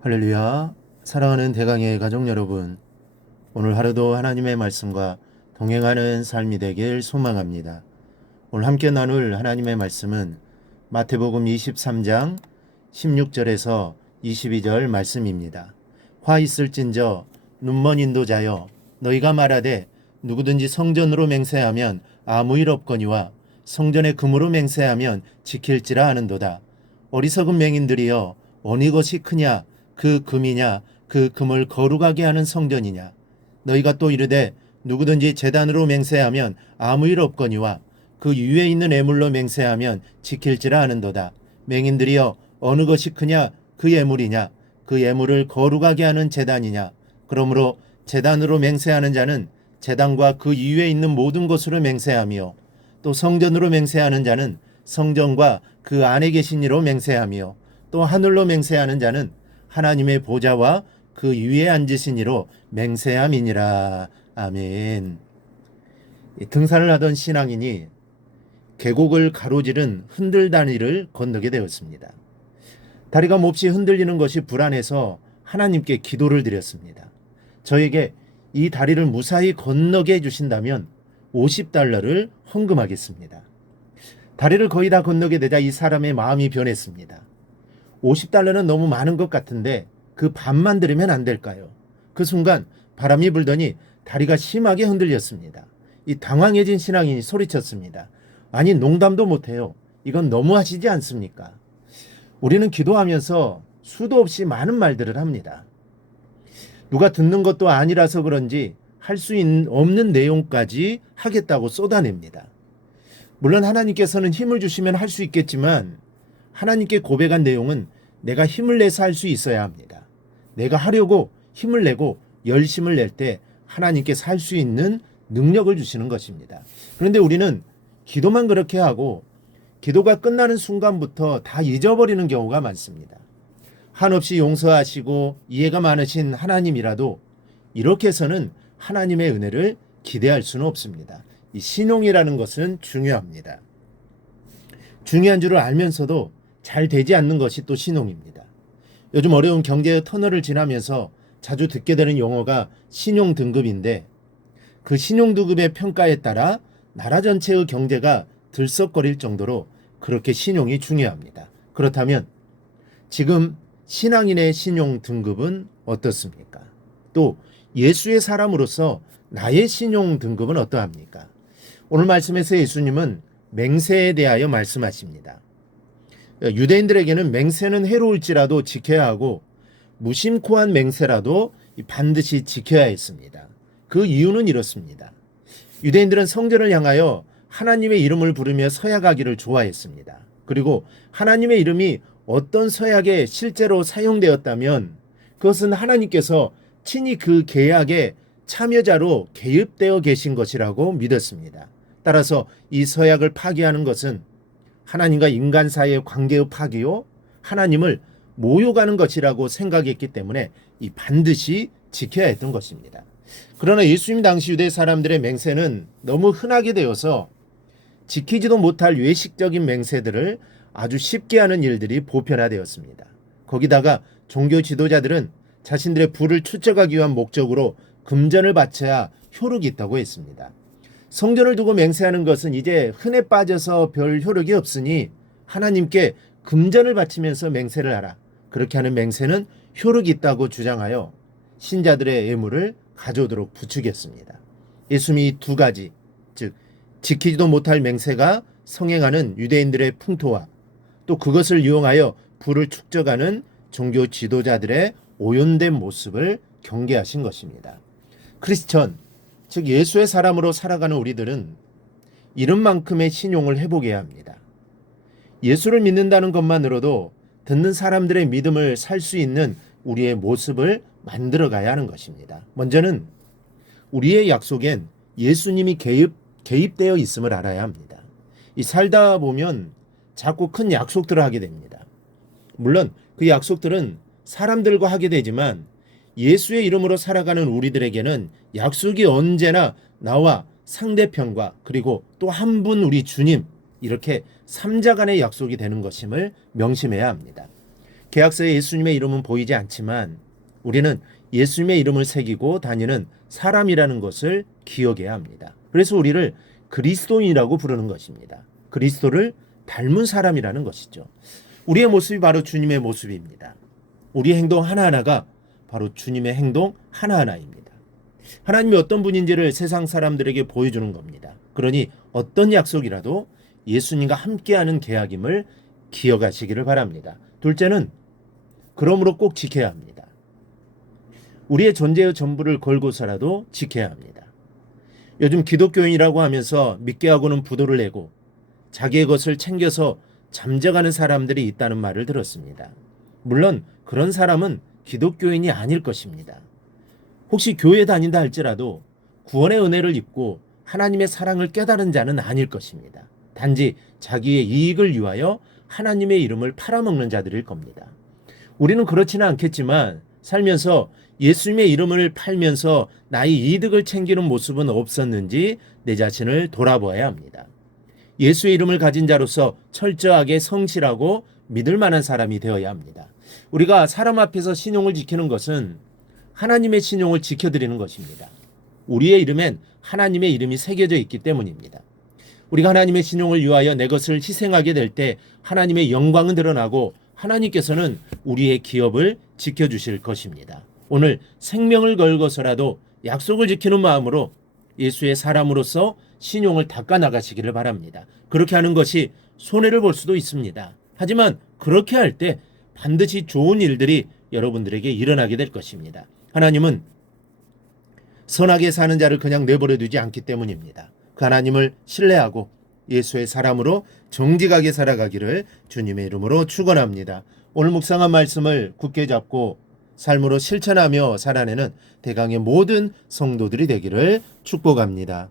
할렐루야. 사랑하는 대강의 가족 여러분, 오늘 하루도 하나님의 말씀과 동행하는 삶이 되길 소망합니다. 오늘 함께 나눌 하나님의 말씀은 마태복음 23장 16절에서 22절 말씀입니다. 화 있을진저 눈먼 인도자여, 너희가 말하되 누구든지 성전으로 맹세하면 아무 일 없거니와 성전의 금으로 맹세하면 지킬지라 하는도다. 어리석은 맹인들이여, 어느 것이 크냐, 그 금이냐, 그 금을 거룩하게 하는 성전이냐. 너희가 또 이르되 누구든지 제단으로 맹세하면 아무 일 없거니와 그 위에 있는 예물로 맹세하면 지킬지라 하는도다. 맹인들이여, 어느 것이 크냐, 그 예물이냐, 그 예물을 거룩하게 하는 제단이냐. 그러므로 제단으로 맹세하는 자는 제단과 그 위에 있는 모든 것으로 맹세하며, 또 성전으로 맹세하는 자는 성전과 그 안에 계신 이로 맹세하며, 또 하늘로 맹세하는 자는 하나님의 보좌와 그 위에 앉으신 이로 맹세함이니라. 아멘. 등산을 하던 신앙인이 계곡을 가로지른 흔들다리를 건너게 되었습니다. 다리가 몹시 흔들리는 것이 불안해서 하나님께 기도를 드렸습니다. 저에게 이 다리를 무사히 건너게 해주신다면 50달러를 헌금하겠습니다. 다리를 거의 다 건너게 되자 이 사람의 마음이 변했습니다. 50달러는 너무 많은 것 같은데 그 반만 들으면 안 될까요? 그 순간 바람이 불더니 다리가 심하게 흔들렸습니다. 이 당황해진 신앙인이 소리쳤습니다. 아니, 농담도 못해요. 이건 너무하시지 않습니까? 우리는 기도하면서 수도 없이 많은 말들을 합니다. 누가 듣는 것도 아니라서 그런지 할 수 없는 내용까지 하겠다고 쏟아냅니다. 물론 하나님께서는 힘을 주시면 할 수 있겠지만 하나님께 고백한 내용은 내가 힘을 내서 할 수 있어야 합니다. 내가 하려고 힘을 내고 열심을 낼 때 하나님께서 할 수 있는 능력을 주시는 것입니다. 그런데 우리는 기도만 그렇게 하고 기도가 끝나는 순간부터 다 잊어버리는 경우가 많습니다. 한없이 용서하시고 이해가 많으신 하나님이라도 이렇게 해서는 하나님의 은혜를 기대할 수는 없습니다. 이 신용이라는 것은 중요합니다. 중요한 줄을 알면서도 잘 되지 않는 것이 또 신용입니다. 요즘 어려운 경제의 터널을 지나면서 자주 듣게 되는 용어가 신용 등급인데, 그 신용 등급의 평가에 따라 나라 전체의 경제가 들썩거릴 정도로 그렇게 신용이 중요합니다. 그렇다면 지금 신앙인의 신용 등급은 어떻습니까? 또 예수의 사람으로서 나의 신용 등급은 어떠합니까? 오늘 말씀에서 예수님은 맹세에 대하여 말씀하십니다. 유대인들에게는 맹세는 해로울지라도 지켜야 하고 무심코한 맹세라도 반드시 지켜야 했습니다. 그 이유는 이렇습니다. 유대인들은 성전을 향하여 하나님의 이름을 부르며 서약하기를 좋아했습니다. 그리고 하나님의 이름이 어떤 서약에 실제로 사용되었다면 그것은 하나님께서 친히 그 계약의 참여자로 개입되어 계신 것이라고 믿었습니다. 따라서 이 서약을 파기하는 것은 하나님과 인간 사이의 관계의 파기요, 하나님을 모욕하는 것이라고 생각했기 때문에 이 반드시 지켜야 했던 것입니다. 그러나 예수님 당시 유대 사람들의 맹세는 너무 흔하게 되어서 지키지도 못할 외식적인 맹세들을 아주 쉽게 하는 일들이 보편화되었습니다. 거기다가 종교 지도자들은 자신들의 부를 축적하기 위한 목적으로 금전을 바쳐야 효력이 있다고 했습니다. 성전을 두고 맹세하는 것은 이제 흔해 빠져서 별 효력이 없으니 하나님께 금전을 바치면서 맹세를 하라. 그렇게 하는 맹세는 효력이 있다고 주장하여 신자들의 예물을 가져오도록 부추겼습니다. 예수님이 두 가지, 즉 지키지도 못할 맹세가 성행하는 유대인들의 풍토와 또 그것을 이용하여 부를 축적하는 종교 지도자들의 오염된 모습을 경계하신 것입니다. 크리스천, 즉 예수의 사람으로 살아가는 우리들은 이런만큼의 신용을 회복해야 합니다. 예수를 믿는다는 것만으로도 듣는 사람들의 믿음을 살 수 있는 우리의 모습을 만들어가야 하는 것입니다. 먼저는 우리의 약속엔 예수님이 개입되어 있음을 알아야 합니다. 이 살다 보면 자꾸 큰 약속들을 하게 됩니다. 물론 그 약속들은 사람들과 하게 되지만 예수의 이름으로 살아가는 우리들에게는 약속이 언제나 나와 상대편과 그리고 또 한 분 우리 주님, 이렇게 삼자 간의 약속이 되는 것임을 명심해야 합니다. 계약서에 예수님의 이름은 보이지 않지만 우리는 예수님의 이름을 새기고 다니는 사람이라는 것을 기억해야 합니다. 그래서 우리를 그리스도인이라고 부르는 것입니다. 그리스도를 닮은 사람이라는 것이죠. 우리의 모습이 바로 주님의 모습입니다. 우리의 행동 하나하나가 바로 주님의 행동 하나하나입니다. 하나님이 어떤 분인지를 세상 사람들에게 보여주는 겁니다. 그러니 어떤 약속이라도 예수님과 함께하는 계약임을 기억하시기를 바랍니다. 둘째는 그러므로 꼭 지켜야 합니다. 우리의 존재의 전부를 걸고서라도 지켜야 합니다. 요즘 기독교인이라고 하면서 믿게 하고는 부도를 내고 자기의 것을 챙겨서 잠적하는 사람들이 있다는 말을 들었습니다. 물론 그런 사람은 기독교인이 아닐 것입니다. 혹시 교회 다닌다 할지라도 구원의 은혜를 입고 하나님의 사랑을 깨달은 자는 아닐 것입니다. 단지 자기의 이익을 위하여 하나님의 이름을 팔아먹는 자들일 겁니다. 우리는 그렇지는 않겠지만 살면서 예수님의 이름을 팔면서 나의 이득을 챙기는 모습은 없었는지 내 자신을 돌아보아야 합니다. 예수의 이름을 가진 자로서 철저하게 성실하고 믿을 만한 사람이 되어야 합니다. 우리가 사람 앞에서 신용을 지키는 것은 하나님의 신용을 지켜드리는 것입니다. 우리의 이름엔 하나님의 이름이 새겨져 있기 때문입니다. 우리가 하나님의 신용을 위하여 내 것을 희생하게 될 때 하나님의 영광은 드러나고 하나님께서는 우리의 기업을 지켜주실 것입니다. 오늘 생명을 걸고서라도 약속을 지키는 마음으로 예수의 사람으로서 신용을 닦아 나가시기를 바랍니다. 그렇게 하는 것이 손해를 볼 수도 있습니다. 하지만 그렇게 할 때 반드시 좋은 일들이 여러분들에게 일어나게 될 것입니다. 하나님은 선하게 사는 자를 그냥 내버려 두지 않기 때문입니다. 그 하나님을 신뢰하고 예수의 사람으로 정직하게 살아가기를 주님의 이름으로 축원합니다. 오늘 묵상한 말씀을 굳게 잡고 삶으로 실천하며 살아내는 대강의 모든 성도들이 되기를 축복합니다.